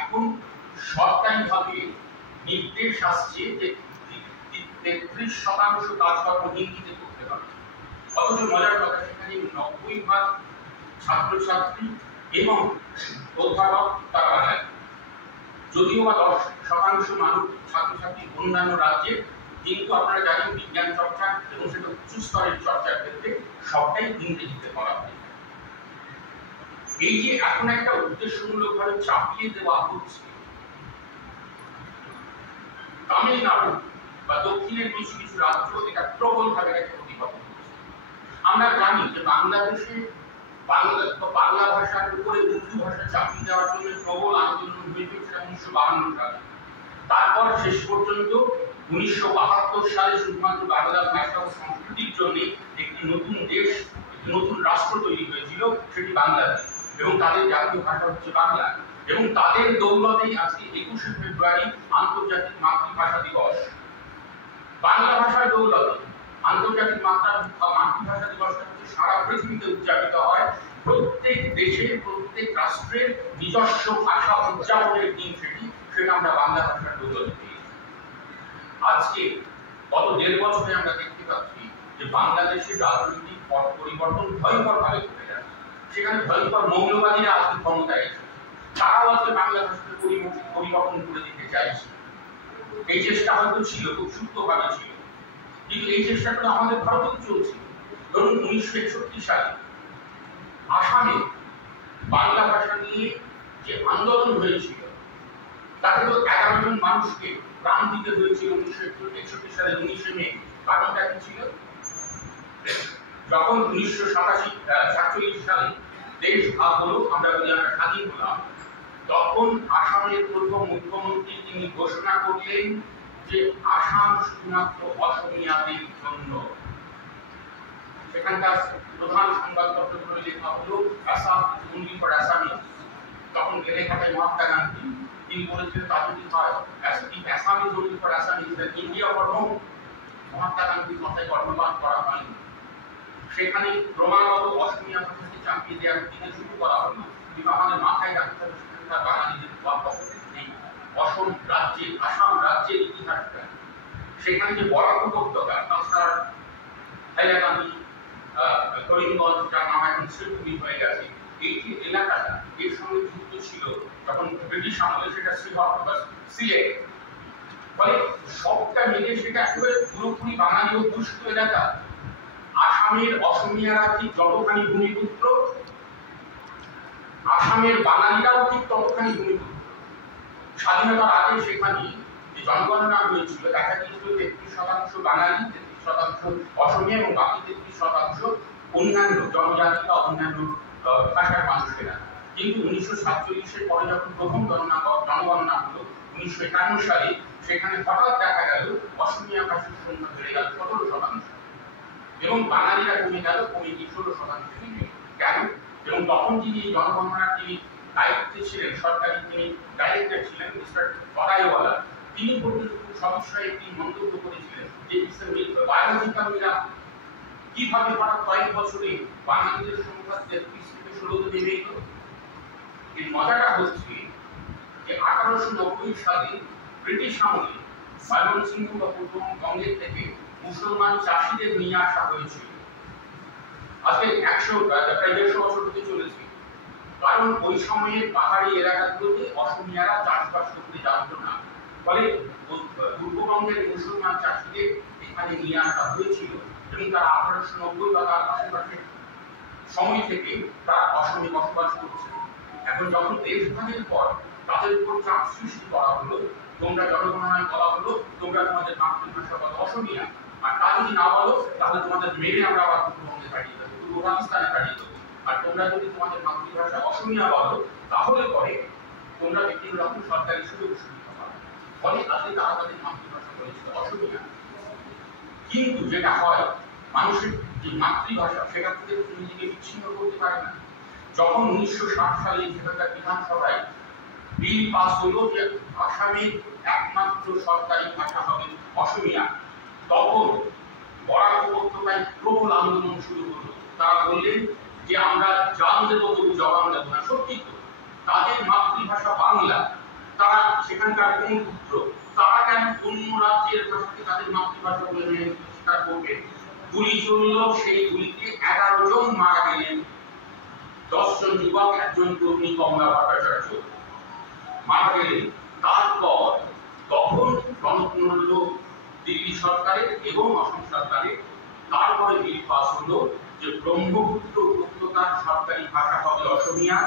এখন সরকারিভাবে নির্দেশ আসছে যে 33% কাজকর্ম হিন্দিতে করতে হবে। অথচ মজার কথা, সেখানে 90% ছাত্রছাত্রী এবং অধ্যাপক তারা বাঙালি। যদিও বা 10% মানুষ ছাত্রছাত্রী অন্যান্য রাজ্যে, কিন্তু আপনারা জানেন বিজ্ঞান চর্চা এবং সেটা উচ্চ স্তরের চর্চার ক্ষেত্রে সবটাই ইংরেজিতে করা হয়। এই যে এখন একটা উদ্দেশ্যমূলকভাবে চাপিয়ে দেওয়া হচ্ছে, তামিলনাড়ু বা দক্ষিণের কিছু কিছু রাজ্য এটা প্রবলভাবে প্রতিহত হচ্ছে। আমরা জানি যে বাংলাদেশে বাংলা ভাষার উপরে উর্দু ভাষা চাপিয়ে দেওয়ার জন্য প্রবল আন্দোলন হয়েছিল 1952 সালে। তারপর শেষ পর্যন্ত 1972 সালে শুধুমাত্র বাংলা ভাষা ও সংস্কৃতির জন্য একটি নতুন দেশ, একটি নতুন রাষ্ট্র তৈরি হয়েছিল, সেটি বাংলাদেশ, এবং তাদের জাতীয় ভাষা হচ্ছে বাংলা। এবং তাদের দৌলতেই আজকে 21শে ফেব্রুয়ারি আন্তর্জাতিক মাতৃভাষা দিবস। বাংলা ভাষার দৌলতে আন্তর্জাতিক মাতৃভাষা দিবসটা হচ্ছে সারা পৃথিবীতে উদযাপিত হয়। প্রত্যেক দেশের প্রত্যেক রাষ্ট্রের নিজস্ব ভাষা উদযাপনের দিন সেটা আমরা বাংলা ভাষার দৌলতে পেয়েছি। আজকে গত 1.5 বছরে আমরা দেখতে পাচ্ছি যে বাংলাদেশের রাজনৈতিক পট পরিবর্তন ভয়ঙ্করভাবে ঘটে যাচ্ছে। সেখানে ভয়ঙ্কর মৌলবাদীরা আজকে ক্ষমতায় এসেছে, তারাও আজকে বাংলা ভাষাকে পরিবর্তন করে দিতে চাইছে। এই চেষ্টা হয়তো ছিল, খুব সুপ্তভাবে ছিল, কিন্তু এই চেষ্টাটা আমাদের ভারতেও চলছে। ধরুন 1961 সালে আসামে বাংলা ভাষা নিয়ে যে আন্দোলন হয়েছিল, তাতে তো 11 জন মানুষকে প্রাণ দিতে হয়েছিল 1961 সালের 19শে মে। কারণটা কি ছিল? যখন 1947 সালে দেশ ভাগ হলো, আমরা স্বাধীন হলাম, তখন আসামের প্রথম মুখ্যমন্ত্রী তিনি ঘোষণা করলেন যে আসাম শুধুমাত্র অসমীয়াদের জন্য। সেখানকার প্রধান সংবাদপত্রগুলো লেখা হলো আসাম অনলি ফর আসামিজ। তখন লেখাটাই মহাত্মা গান্ধী তিনি বলেছিলেন তা যদি হয়, Assam is only for Assamese, then India for home. Mahatma গান্ধীর কথায় কর্ণপাত করা হয়নি। সেখানে ক্রমাগত অসমীয়া ভাষাকে চাপিয়ে দেওয়ার দিকে শুরু করা হলো। কিন্তু আমাদের মাথায় রাখতে হবে সেখানকার বাঙালিদের এই আসাম রাজ্যের ইতিহাসটা। সেখানে যে বরাক উপত্যকা, তাছাড়া হাইলাকান্দি, করিমগঞ্জ, যার নাম এখন শ্রীভূমি হয়ে গেছে, এই যে এলাকাটা এর সঙ্গে যুক্ত ছিল তখন ব্রিটিশ আমলে, সেটা সিলেট। ফলে সবটা মিলে সেটা একেবারে পুরোপুরি বাঙালি অধ্যুষিত এলাকা। আসামের অসমীয়ারা ঠিক যতখানি ভূমিপুত্র, আসামের বাঙালিরাও ঠিক ততখানি ভূমিপুত্র। স্বাধীনতার আগে সেখানে যে জনগণনা হয়েছিল, দেখা গিয়েছিল 33% বাঙালি, 33% অসমীয়া এবং বাকি 33% অন্যান্য জনজাতি বা অন্যান্য ভাষার মানুষেরা। কিন্তু 1947-এর পরে যখন প্রথম জনগণনা হলো 1951 সালে, সেখানে হঠাৎ দেখা গেল অসমীয়া ভাষার সংখ্যা বেড়ে গেল 17%, এবং বাঙালিরা কমে গিয়ে 16%। কেন? এবং তখন যিনি জনগণনার যিনি দায়িত্বে ছিলেন, সরকারি যিনি ডাইরেক্টর ছিলেন, মিস্টার বারাইওয়ালা, তিনি পর্যন্ত খুব সবিস্ময়ে একটি মন্তব্য করেছিলেন যে বায়োলজিক্যাল মিরাকল। কিভাবে হঠাৎ কয়েক বছরে বাঙালিদের সংখ্যা 33 থেকে 16 নেমে গেল। এর মজাটা হচ্ছে যে 1890 সালে ব্রিটিশ আমলে ময়মনসিংহ বা পূর্ববঙ্গের থেকে মুসলমান চাষিদের নিয়ে আসা হয়েছিল। আজকে প্রায় 150 বছর হতে চলেছে। কারণ ওই সময়ে পাহাড়ি এলাকাগুলোতে অসমীয়ারা চাষবাস করতে জানত না, ফলে পূর্ববঙ্গের মুসলমান চাষিদের এখানে নিয়ে আসা হয়েছিল, এবং তারা 1890 বা তার আশেপাশে সময় থেকে তারা অসমে বসবাস করছে। এখন যখন দেশ ভাগের পর তাদের উপর চাপ সৃষ্টি করা হলো, তোমরা জনগণনায় বলা হলো তোমরা তোমাদের মাতৃভাষা বলো অসমীয়া, আর তা যদি না বলো তাহলে তোমাদের মেরে আমরা আবার পূর্ববঙ্গে পাঠিয়ে দেবো, পূর্ব পাকিস্তানে পাঠিয়ে দেবো। আর তোমরা যদি তোমাদের মাতৃভাষা অসমীয়া বলো তাহলে পরে তোমরা বিভিন্ন রকম সরকারি সুযোগ সুবিধা পাবে। ফলে আজকে তারা তাদের মাতৃভাষা বলেছিল অসমীয়া। কিন্তু যেটা হয়, মানুষের যে মাতৃভাষা সেটা থেকে নিজেকে বিচ্ছিন্ন করতে পারে না। যখন 1960 সালে সেখানকার বিধানসভায় বিল পাস হলো যে আসামের একমাত্র সরকারি ভাষা হবে অসমীয়া, তখন বরাক উপত্যকায় প্রবল আন্দোলন শুরু হলো। তারা বললেন যে আমরা জান দেবো তবু জবান দেবো না। সত্যি তো, তাদের মাতৃভাষা বাংলা, তারা সেখানকার কোন পুত্র, তারা কেন অন্য রাজ্যের ভাষাকে তাদের মাতৃভাষা বলে মেনে স্বীকার করবে? গুলি চলল, সেই গুলিতে 11 জন মারা গেলেন, 10 জন যুবক, 1 জন কর্মী কমলা ভট্টাচার্য মারা গেলেন। তারপর তখন জনগণ হলো দিল্লি সরকারের এবং অসম সরকারের, তারপরে বিল পাস হলো যে ব্রহ্মপুত্র উপত্যকার সরকারি ভাষা হবে অসমিয়া,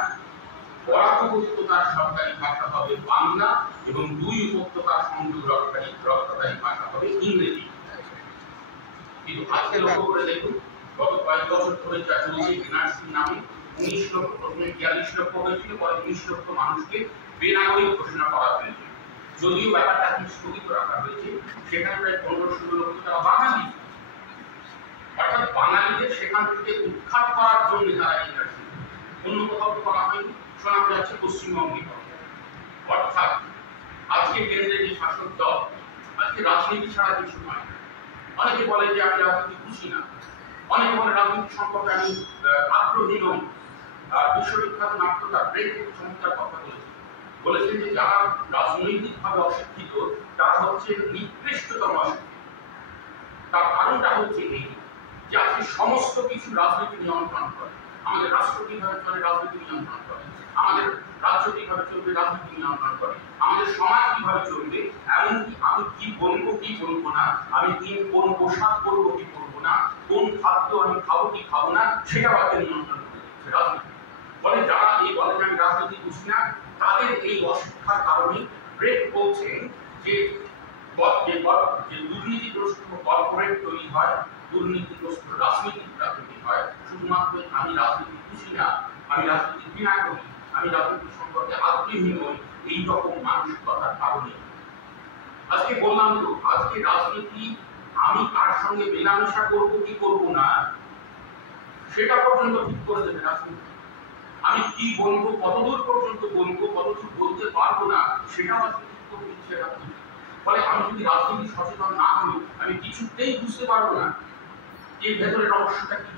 বরাক উপত্যকার সরকারি ভাষা হবে বাংলা এবং 2 উপত্যকার সংযোগ সরকারি ভাষা হবে ইংরেজি। কিন্তু আজকে লক্ষ্য করে দেখুন, গত কয়েক বছর ধরে যা চলছে এনআরসি নামে 19 লক্ষ, প্রথমে 42 লক্ষ হয়েছিল, পরে 19 লক্ষ মানুষকে বেনাগরিক ঘোষণা করা হয়েছে। যদিও ব্যাপারটা এখন স্থগিত রাখা হয়েছে, সেখানে প্রায় 15-16 লক্ষ টাকা বাঙালি, অর্থাৎ বাঙালিদের সেখান থেকে উৎখাত করার জন্য তারা এনআরসি, অন্য কোথাও করা হয়নি। শোনা যাচ্ছে পশ্চিমবঙ্গে। অর্থাৎ আজকে কেন্দ্রের যে শাসক দল, আজকে রাজনীতি ছাড়া কিছু নয়। অনেকে বলে যে আমি রাজনীতি বুঝি না, অনেকে বলে রাজনীতি সম্পর্কে আমি আগ্রহী নই। বিশ্ববিখ্যাত নাট্যকার ব্রেক চমৎকার কথা বলেছেন যে যারা রাজনৈতিকভাবে অশিক্ষিত তারা হচ্ছে নিকৃষ্টতম অশিক্ষিত। তার কারণটা হচ্ছে এই যে আজকে সমস্ত কিছু রাজনীতি নিয়ন্ত্রণ করে। আমাদের রাষ্ট্র কিভাবে চলে রাজনীতি নিয়ন্ত্রণ করে, আমাদের রাজ্য কিভাবে চলবে রাজনীতি নিয়ন্ত্রণ করে, আমাদের সমাজ কিভাবে চলবে, এমনকি আমি কি বলবো কি বলবো না, আমি কোন পোশাক পরবো কি পরবো না, কোন খাদ্য আমি খাবো কি খাবো না, সেটা বাকি নিয়ন্ত্রণ করে রাজনীতি। ফলে যারা এই বলে যে আমি রাজনীতি বুঝি না, তাদের এই অশিক্ষার কারণে ব্রেক বলছেন যে দুর্নীতিগ্রস্ত কর্পোরেট তৈরি হয়, দুর্নীতিগ্রস্ত রাজনীতিকরা তৈরি হয় শুধুমাত্র আমি রাজনীতি বুঝি না, আমি রাজনীতি ঘৃণা করি, আমি রাজনীতি সম্পর্কে আগ্রহী নই, এইরকম মানসিকতার কারণে। আজকে বললাম তো, আজকে রাজনীতি আমি কার সঙ্গে মেলামেশা করবো কি করবো না সেটা পর্যন্ত ঠিক করে দেবে রাজনীতি। আমি কি বলবো, কতদূর পর্যন্ত বলবো, কতদূর বলতে পারবো না, সেটাও আজকে ঠিক করে দিচ্ছে রাজনীতি। ফলে আমি যদি রাজনীতি সচেতন না হই, আমি কিছুতেই বুঝতে পারবো না এর ভেতরে রহস্যটা কি।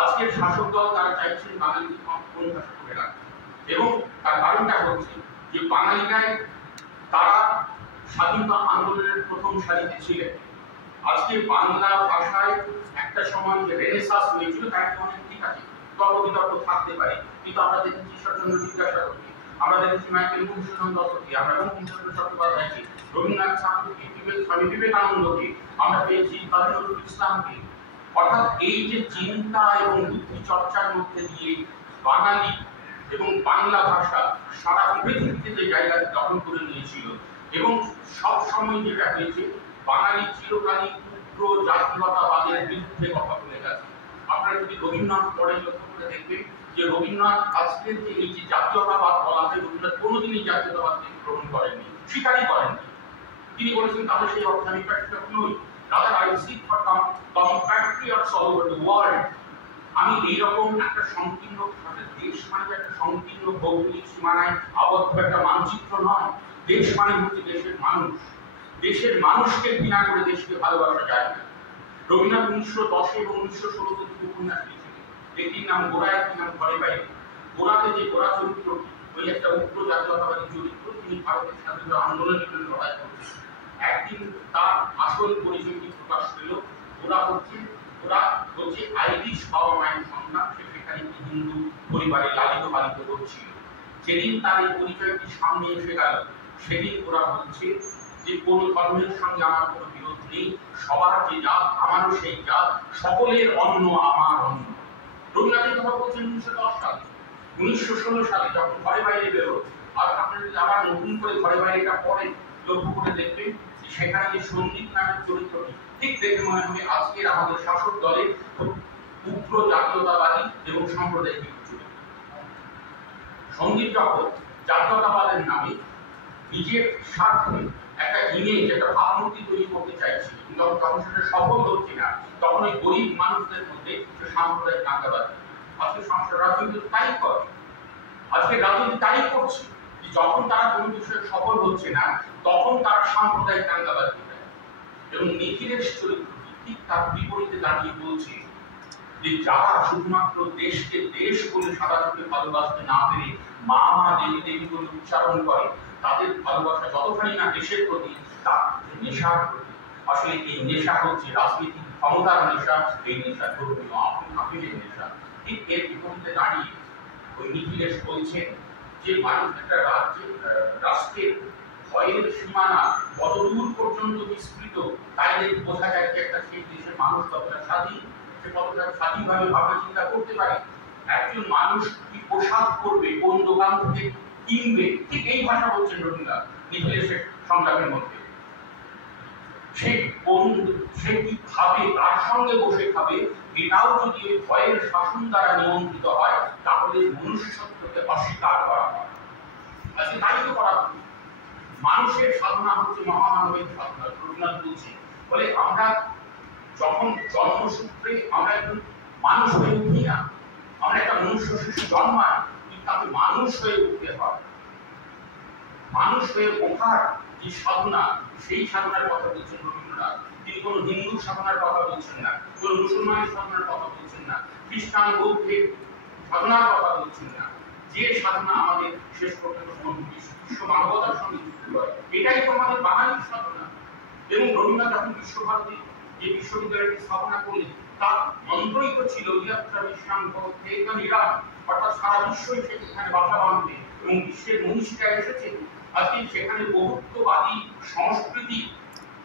আজকের শাসক দল তারা চাইছেন বাঙালিকে কোন ভাষা করে রাখতে, এবং তার কারণটা হচ্ছে যে বাঙালিরাই তারা স্বাধীনতা আন্দোলনের প্রথম সারিতে ছিলেন। আজকে বাংলা ভাষায় একটা সময় যে রেনেসাঁস হয়েছিল তার অনেক ঠিক আছে, তর্ক বিতর্ক থাকতে পারে, কিন্তু আমরা দেখেছি ঈশ্বরচন্দ্র বিদ্যাসাগরকে, আমরা দেখেছি মাইকেল মধুসূদন দত্তকে, আমরা বঙ্কিমচন্দ্র চট্টোপাধ্যায়কে, রবীন্দ্রনাথ ঠাকুরকে, স্বামী বিবেকানন্দকে, আমরা পেয়েছি কাজী নজরুল ইসলামকে। অর্থাৎ এই যে চিন্তা এবং বুদ্ধি চর্চার মধ্যে দিয়ে বাঙালি এবং বাংলা ভাষা সারা পৃথিবীতে যে জায়গা দখল করে নিয়েছিল, এবং সব সময় যেটা হয়েছে বাঙালি চিরকালই উগ্র জাতীয়তাবাদের বিরুদ্ধে কথা বলে গেছে। আপনারা যদি রবীন্দ্রনাথ পড়ে লক্ষ্য করে দেখবেন যে রবীন্দ্রনাথ আজকের যে এই যে জাতীয়তাবাদ বলা হয়, রবীন্দ্রনাথ কোনোদিনই জাতীয়তাবাদকে গ্রহণ করেননি, স্বীকারই করেননি। তিনি বলেছেন তাহলে সেই অর্থে আমি প্যাট্রিয়ট নই, rather I seek for compatriots all over the world. আমি এইরকম একটা সংকীর্ণ দেশ মানে একটা সংকীর্ণ ভৌগোলিক সীমানায় আবদ্ধ একটা মানচিত্র নয়। দেশ মানে হচ্ছে দেশের মানুষ, দেশের মানুষকে ঘৃণা করে দেশকে ভালোবাসা যায় না। রবীন্দ্রনাথ 1910 এবং 1916 দুটো উপন্যাস লিখেছিলেন, একটির নাম গোরা, একটির নাম ঘরে বাইরে। গোরাতে যে গোরা চরিত্র, ওই একটা উগ্র জাতীয়তাবাদী চরিত্র, তিনি ভারতের স্বাধীনতা আন্দোলনের জন্য লড়াই করছেন। একদিন তার আসল পরিচয়টি প্রকাশ পেল, গোরা হচ্ছে আইরিশ বাবা মায়ের সন্তান, সে সেখানে হিন্দু পরিবারে লালিত পালিত করছিল। যেদিন তার এই পরিচয়টি সামনে এসে গেল, সেদিন ওরা বলছে যে কোন ধর্মের সঙ্গে আমার কোনো বিরোধ নেই, সবার যে জাত আমারও সেই জাত, সকলের অন্ন আমার অন্ন। রবীন্দ্রনাথ কথা বলছেন 1910 সালে। 1916 সালে যখন ঘরে বাইরে বেরো, আর আপনারা যদি আবার নতুন করে ঘরে বাইরেটা পড়েন, লক্ষ্য করে দেখবেন সেখানে যে সন্দীপ নামের চরিত্রটি ঠিক দেখে মনে হবে আজকের আমাদের শাসক দলের উগ্র জাতীয়তাবাদী এবং সাম্প্রদায়িক চরিত্র। সন্দীপ যখন জাতীয়তাবাদের নামে নিজের স্বার্থে একটা ইমেজ, একটা ভাবমূর্তি তৈরি করতে চাইছি, কিন্তু যখন সেটা সফল হচ্ছে না, তখন ওই গরিব মানুষদের মধ্যে সে সাম্প্রদায়িক দাঙ্গাবাদী। আজকে রাজনীতি তাই করে, আজকে রাজনীতি তাই করছে, যখন তারা কোনো বিষয়ে সফল হচ্ছে না, তখন তারা সাম্প্রদায়িক দাঙ্গাবাদী। এবং নিখিলের চরিত্রটি ঠিক তার বিপরীতে দাঁড়িয়ে বলছে যে যারা শুধুমাত্র দেশকে দেশ বলে সাদা চোখে ভালোবাসতে না পেরে মা মা দেবী দেবী বলে উচ্চারণ করে, তাদের ভালোবাসা যতখানি না দেশের প্রতি, তার নেশার প্রতি। আসলে এই নেশা হচ্ছে রাজনৈতিক ক্ষমতার নেশা, এই নেশা ধর্মীয় আপিলের নেশা। ঠিক এর বিপরীতে দাঁড়িয়ে ওই নিখিলেশ বলছেন যে মানুষ একটা রাষ্ট্রের ভয়ের সীমানা কতদূর পর্যন্ত বিস্তৃত, তাই বোঝা যায় যে একটা সেই দেশের মানুষ কতটা স্বাধীন, সে কতটা স্বাধীনভাবে ভাবনা চিন্তা করতে পারে। একজন মানুষ কি পোশাক পরবে, কোন দোকান থেকে কিনবে, ঠিক এই ভাষা বলছেন রবীন্দ্রনাথ নিখিলেশের সংগ্রামের মধ্যে। সে কি খাবে, তার সঙ্গে বসে খাবে, এটাও যদি ওই ভয়ের শাসন দ্বারা নিয়ন্ত্রিত হয়, তাহলে মনুষ্যত্বকে অস্বীকার করা হয়। আজকে তাই তো করা হয়। মানুষের সাধনা হচ্ছে মহামানবিক সাধনা, রবীন্দ্রনাথ বলছেন। বলে আমরা যখন জন্মসূত্রে আমরা একজন মানুষ হয়ে উঠি না, আমরা একটা মনুষ্য শিশু জন্মায়, কিন্তু তাকে মানুষ হয়ে উঠতে হয়। মানুষ হয়ে ওঠার যে সাধনা, সেই সাধনার কথা বলছেন রবীন্দ্রনাথ। তিনি কোনো হিন্দু সাধনার কথা বলছেন না, কোনো মুসলমানের সাধনার কথা বলছেন না, খ্রিস্টান বৌদ্ধের সাধনার কথা বলছেন না। যে সাধনা আমাদের শেষ পর্যন্ত বিশ্ব মানবতার সঙ্গে যুক্ত হয়, এটাই তো আমাদের বাঙালির সাধনা। এবং রবীন্দ্রনাথ যখন বিশ্বভারতী যে বিশ্ববিদ্যালয়টি স্থাপনা করলেন, তার মন্ত্রই তো ছিল অর্থাৎ সারা বিশ্বই সেখানে বাসা বাঁধবে এবং বিশ্বের মনীষীরা এসেছে। আজকে সেখানে বহুত্ববাদী সংস্কৃতি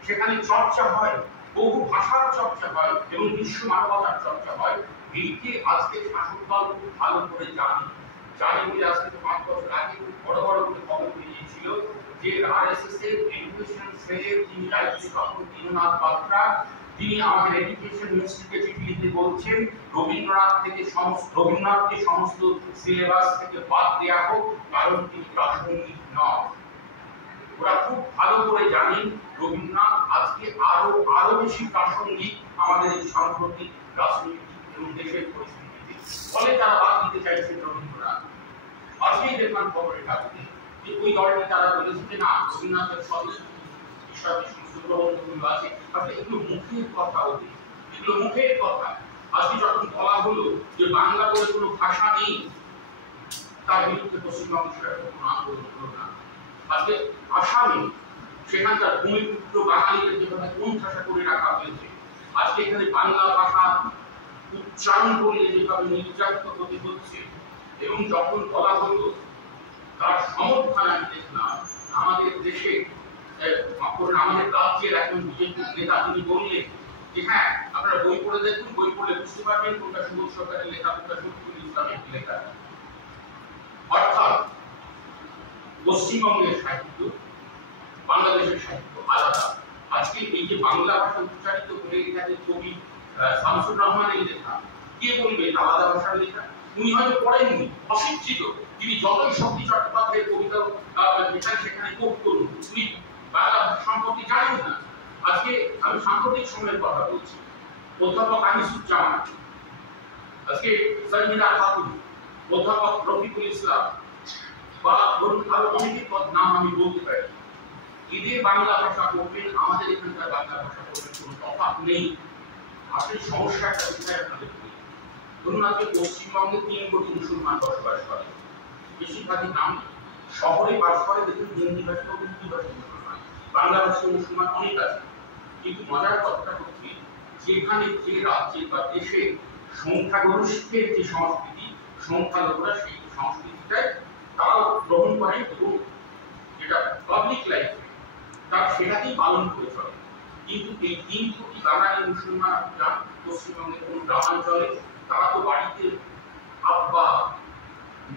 সেখানে চর্চা হয়, বহু ভাষার চর্চা হয় এবং বিশ্ব মানবতার চর্চা হয়। এইকে আজকে শাসক দল খুব ভালো করে জানি বলে আজকে 5 বছর আগে বড় বড় করে খবর বেরিয়েছিল যে আরএসএস এর এডুকেশন সেলের যিনি দায়িত্বে তখন দীননাথ বাত্রা, তিনি আমাদের এডুকেশন মিনিস্ট্রিকে চিঠি লিখে বলছেন রবীন্দ্রনাথকে সমস্ত সিলেবাস থেকে বাদ দেওয়া হোক, কারণ তিনি প্রাসঙ্গিক নন। ওরা খুব ভালো করে জানেন রবীন্দ্রনাথ আজকে আরো বেশি প্রাসঙ্গিক আমাদের এই সাম্প্রতিক রাজনৈতিক এবং দেশের পরিস্থিতিতে। ফলে তারা বাদ দিতে চাইছেন রবীন্দ্রনাথ। আজকেই দেখলাম খবরের কাগজে যে ওই দলটি তারা বলেছে যে না, রবীন্দ্রনাথের ঈশ্বরের সমস্ত গ্রহণগুলো আছে। আসলে এগুলো মুখের কথা, এগুলো মুখের কথা। আজকে যখন বলা হলো যে বাংলা বলে কোনো ভাষা নেই, তার বিরুদ্ধে পশ্চিমবঙ্গ সরকার কোনো আন্দোলন হলো না। আজকে আসামে সেখানকার ভূমিপুত্র বাঙালিদের যেভাবে কোণঠাসা করে রাখা হয়েছে, আজকে এখানে বাংলা ভাষা উচ্চারণ করলে যেভাবে নির্যাতিত হতে হচ্ছে, এবং যখন বলা হলো তার সমর্থন আমি দেখলাম আমাদের দেশে আমাদের রাজ্যের একজন বিজেপি নেতা, তিনি বললেন যে হ্যাঁ আপনারা বই পড়ে দেখুন, বই পড়লে বুঝতে পারবেন কোনটা সুবোধ সরকারের লেখা, কোনটা শফিকুল ইসলামের লেখা। অর্থাৎ পশ্চিমবঙ্গের সাহিত্য, বাংলাদেশের সাহিত্য আলাদা। আজকে এই যে বাংলা ভাষা উচ্চারিত করে এখানে কবি শামসুর রহমানের লেখা, কে বলবে এটা আলাদা ভাষার লেখা? উনি হয়তো পড়েননি, অশিক্ষিত, তিনি যতই শক্তি চট্টোপাধ্যায়ের কবিতা লেখেন সেখানে কোট করুন, উনি বাংলা সম্পর্কে জানেন না। আজকে আমি সাম্প্রতিক সময়ের কথা বলছি, অধ্যাপক আনিসুজ্জামান, আজকে সঞ্জিদা খাতুন, অধ্যাপক রফিকুল ইসলাম, বা ধরুন আরো অনেকের নাম আমি বলতে পারি, এদের বাংলা ভাষা পড়বেন, আমাদের এখানকার বাংলা ভাষা পড়বেন, কোনো তফাৎ নেই। আসলে সমস্যাটা কোথায় আপনাদের? ধরুন আজকে পশ্চিমবঙ্গে 3 কোটি মুসলমান বসবাস করে, বেশিরভাগই নাম শহরে বাস করে, দেখুন হিন্দি ভাষী ও উর্দু ভাষী মুসলমান, বাংলা ভাষী মুসলমান অনেক আছে। কিন্তু মজার কথাটা হচ্ছে যেখানে যে রাজ্যে বা দেশে সংখ্যাগরিষ্ঠের যে সংস্কৃতি, সংখ্যালঘুরা সেই সংস্কৃতিটাই তারাও গ্রহণ করে এবং যেটা পাবলিক লাইফ তার সেটাকেই পালন করে চলে। কিন্তু এই 3 কোটি বাঙালি মুসলমান যান পশ্চিমবঙ্গের কোন গ্রামাঞ্চলে, তারা তো বাড়িতে আব্বা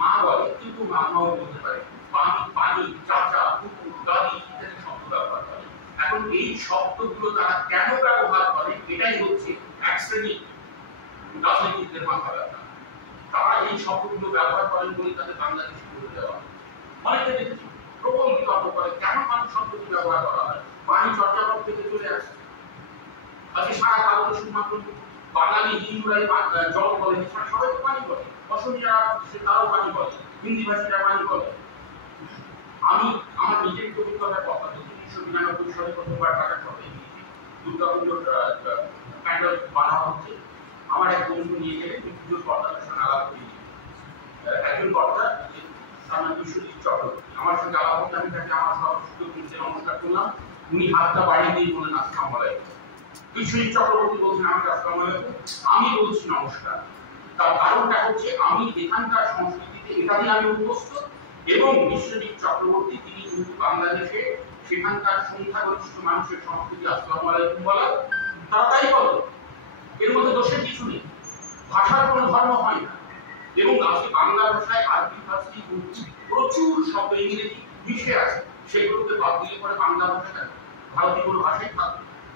মা বলে, কিন্তু মাও বলতে পারে, পানি পানি, চাচা, কুকুর, দাদি ইত্যাদি শব্দ ব্যবহার করে। এখন এই শব্দগুলো তারা কেন ব্যবহার করে, এটাই হচ্ছে এক শ্রেণীর রাজনীতিকদের মাথা ব্যথা। তারা এই শব্দগুলো ব্যবহার করেন বলে তাদের বাংলাদেশে করে দেওয়া। অনেকে দেখেছি প্রবল বিতর্ক করে কেন মানুষ শব্দটি ব্যবহার করা হয়, পানি চর্যাপদ থেকে চলে আসে। আজকে সারা ভারতে শুধুমাত্র বাঙালি হিন্দুরাই জল বলে, এছাড়া সবাই তো পানি বলে, অসমিয়ারা সে তারাও পানি বলে, হিন্দি ভাষীরা পানি বলে। আমি আমার নিজের অভিজ্ঞতার কথা বলছি, 1999 সালে প্রথমবার ঢাকা শহরে গিয়েছি, দুর্গাপুজোর প্যান্ডেল বানা হচ্ছে। আমার এক বন্ধু নিয়ে গেলেন পুজোর কর্তাদের সঙ্গে আলাপ করিয়ে একজন কর্তা আমার বিশ্বজিৎ চক্রবর্তী আমার সঙ্গে আলাপ করতে আমি তাকে আমার সহযোগী বলতে নমস্কার করলাম। উনি হাতটা বাড়িয়ে দিয়ে বললেন আসসালামু আলাইকুম। বিশ্বজিৎ চক্রবর্তী বলছেন আমাকে আসসালামু আলাইকুম, আমি বলছি নমস্কার। তার কারণটা হচ্ছে আমি এখানকার সংস্কৃতিতে এটা দিয়ে আমি অভ্যস্ত এবং বিশ্বজিৎ চক্রবর্তী তিনি কিন্তু বাংলাদেশে সেখানকার সংখ্যাগরিষ্ঠ মানুষের সংস্কৃতি আসসালামু আলাইকুম বলা তারা তাই বলে, এর মধ্যে দোষের কিছু নেই। ভাষার কোনো ধর্ম হয় না এবং আজকে বাংলা ভাষায় আরবি ফার্সি উর্দু প্রচুর শব্দ ইংরেজি মিশে আছে, সেগুলোকে বাদ দিলে পরে বাংলা ভাষাটা ভারতীয় কোনো ভাষাই থাকবে।